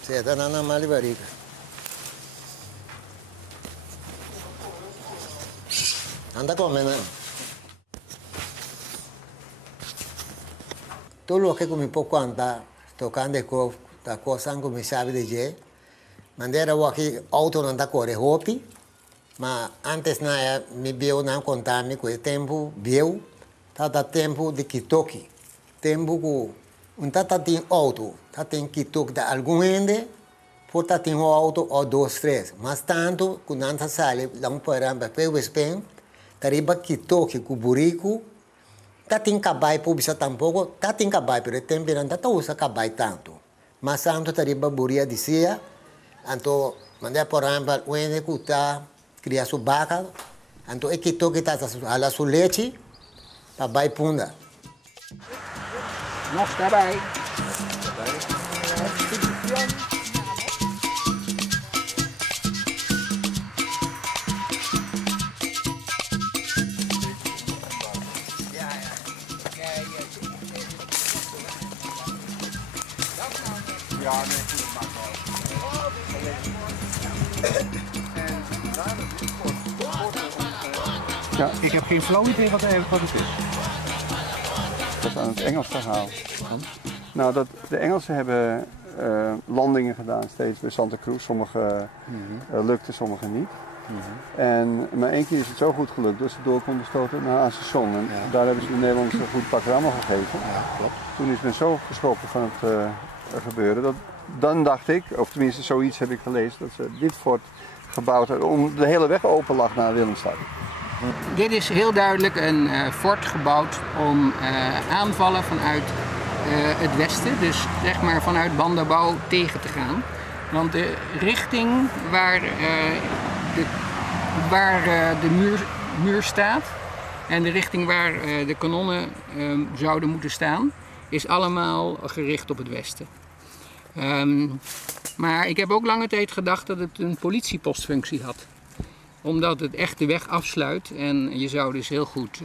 Sì, da una male varica. Anda come, no? Todo lo que come può quanta, toccando da cosa come sabe di je. Mandera aqui auto não dá corre hopi, mas antes na me viu não contar me com o tempo viu, tá tempo de kitoki, tempo com tá tem auto, tá tem kitoki da algum ende, por tá tem auto ou dois três, mas tanto quando anda sale lá paramba pelo espen, tá riba kitoki com burico, tá tem cabai publica tampouco, tá tem cabai pero tempo não tá usa cabai tanto, mas tanto tá riba buria dizia anto mandé por ejemplo uene kuta cría su vaca anto equito que está a la su leche para bai punda Nog daarbij. Ja, nee, goed, maakt wel. Ja, ik heb geen flauw idee wat het is. Dat is aan het Engels verhaal. Nou, de Engelsen hebben landingen gedaan steeds bij Santa Cruz. Sommige lukten, sommige niet. Maar één keer is het zo goed gelukt dat ze door konden stoten naar Ancison. En daar hebben ze de Nederlanders een goed pak rammen gegeven. Ja, klopt. Toen is men zo geschrokken van het gebeuren. Dan dacht ik, of tenminste zoiets heb ik gelezen, dat ze dit fort gebouwd hebben om de hele weg open lag naar Willemstad. Dit is heel duidelijk een fort gebouwd om aanvallen vanuit het westen, dus zeg maar vanuit Bandabau tegen te gaan. Want de richting waar de muur staat en de richting waar de kanonnen zouden moeten staan, is allemaal gericht op het westen. Maar ik heb ook lange tijd gedacht dat het een politiepostfunctie had. Omdat het echt de weg afsluit en je zou dus heel goed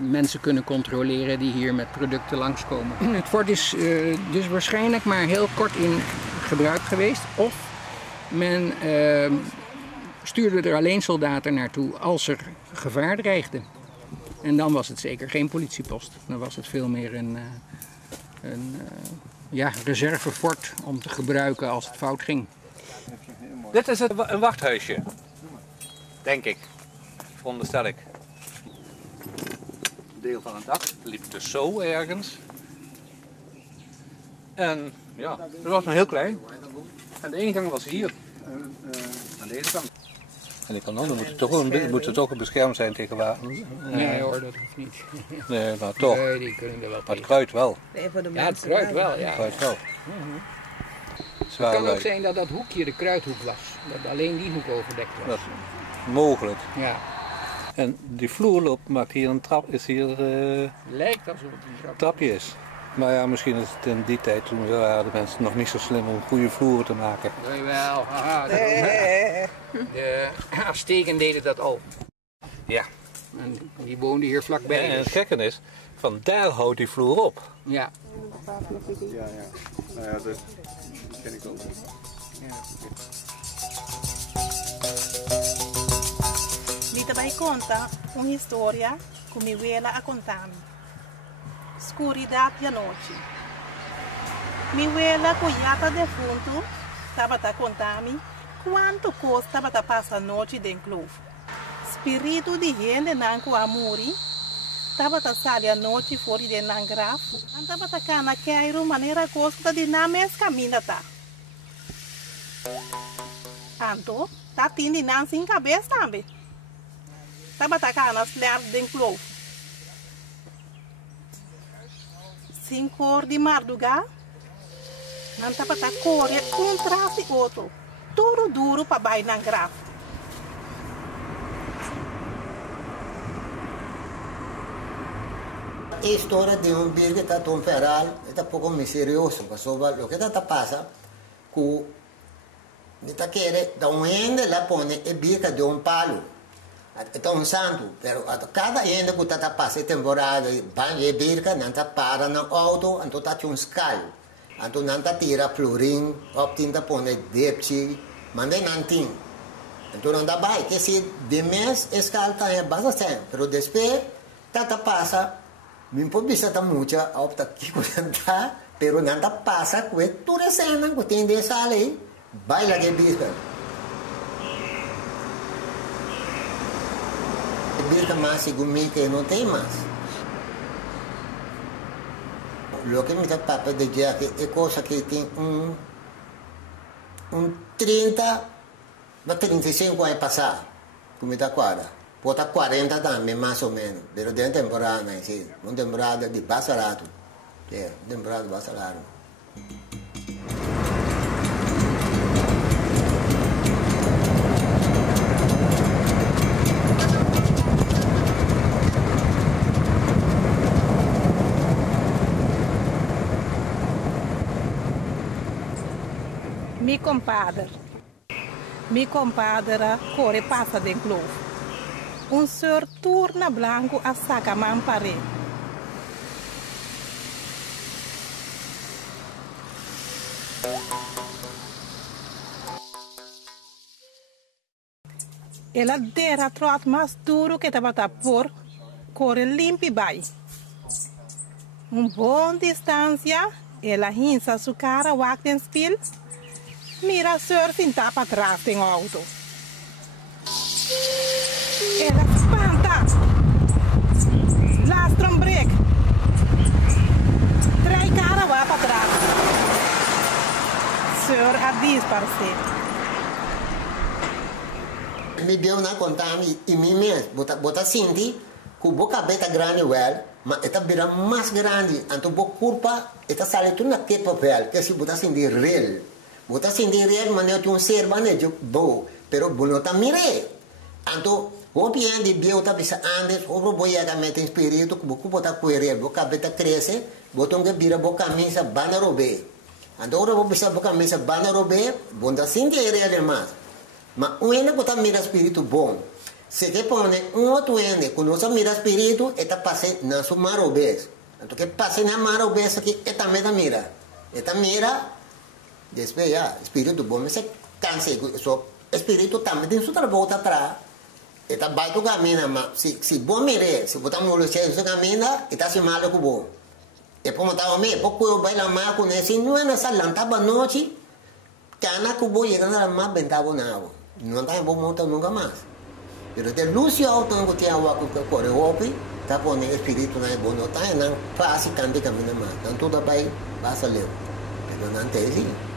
mensen kunnen controleren die hier met producten langskomen. Het fort is dus waarschijnlijk maar heel kort in gebruik geweest. Of men stuurde er alleen soldaten naartoe als er gevaar dreigde. En dan was het zeker geen politiepost. Dan was het veel meer een reservefort om te gebruiken als het fout ging. Dit is een wachthuisje, denk ik, veronderstel ik. Een deel van het dak liep dus zo ergens. En ja, het was maar heel klein. En de ingang was hier, aan deze kant. En die kanonnen moeten toch beschermd zijn tegen wapen. Nee hoor, dat hoeft niet. Nee, maar toch. Nee, die kunnen er wel Maar het kruid wel. Ja, het kruid wel, ja. Het kruid wel. Het kan ook zijn dat dat hoekje de kruidhoek was. Dat alleen die hoek overdekt was. Dat is mogelijk. Ja. En die vloerloop maakt hier een trap, is hier Lijkt alsof het een trapje is. Maar ja, misschien is het in die tijd, toen waren de mensen nog niet zo slim om goede vloeren te maken. Jawel, haha. De Azteken deden dat al. Ja. En die woonden hier vlakbij. En het gekke is, van daar houdt die vloer op. Ja. Ja. Nou ja, dat ken ik ook. Ja. Mi também conta uma história que minha abuela a contar-me. Escuridão e a noite. Minha abuela, com jata defunto, estava a contar-me quanto custa para passar a noite dentro do espírito de gente não com amor. Estava a sair a noite fora de nangrafo. Estava a cá na Cairo, maneira costa de na mes caminho tá. Anto, tá tendo não sem cabeça também. Estava a cá nas flores dentro do 5 horas de madrugada, não estava a correr um atrás do outro, tudo duro para baixo na grave. A história de um bicho que está tão feral é um pouco misterioso, porque o que está passando, que está querendo, da onde lá põe é bicho de um palo, Então um santo, pero cada gente que está passando temporada, banho birca, não está para no auto, então está um escal, então não está tira florim, optinta põe depchi, manda não tem, então não dá bem, que se de mês escal está é bastante, pero depois tá passa, me pode dizer tá muito, opta que cuidar, pero não tá passa, que tudo é cena, que tem de sair, vai lá que birca. Birca mais seguro que não tem mais. O que me dá para dizer que é coisa que tem 30, 35 anos passar, como está agora. Pode estar 40 também, mais ou menos. Mas dentro da temporada, né? Uma temporada de baixo salário. É, uma temporada de baixo salário. Mi compadre corre passa de globo. Senhor turna branco a saca mampare. Ela dera trot mais duro que estava por corre limpo e vai. Bom distância, ela hinsa sua cara wachten spil. Mira surfing tá para trás tem auto. Ela espanta. Lastrom break. Três cara vai para trás. Sir a disparcer. Me deu na conta e me mesmo, bota senti que o boca beta grande well, mas está vira mais grande, então boca curva, está saindo tudo naquele papel, que se bota senti real. Bota sentir real, mas eu tinha ser manejo bom, pero não está mirando. Então, o piano de Deus está pensando antes, o boia que mete espírito, que boca bota coerente, boca beta cresce, botam que vira boca missa bana robe. Então, o boca boca missa bana robe, bota sentir real mais. Mas o ene bota mira espírito bom. Se que põe outro ene, quando você mira espírito, está passando na sua marobes. Então, que passa na marobes aqui, está mira. Está mira. Depois, espírito bom, mas você cansa, o espírito também tem sua volta atrás. Está vai do caminho, mas se bom mire, se botar no lugar, se caminha, está se mal com bom. E como está o meio, pouco eu vai lá mais com esse, não é nessa lantaba noite, cana com bom, e na mais bentava não. Não está bom montar nunca mais. Pero de luz e alto, não tem água com que corre roupa, está bom, espírito não é bom, não está, não faz tanto caminho mais. Então tudo vai, passa leu. Pero não tem assim.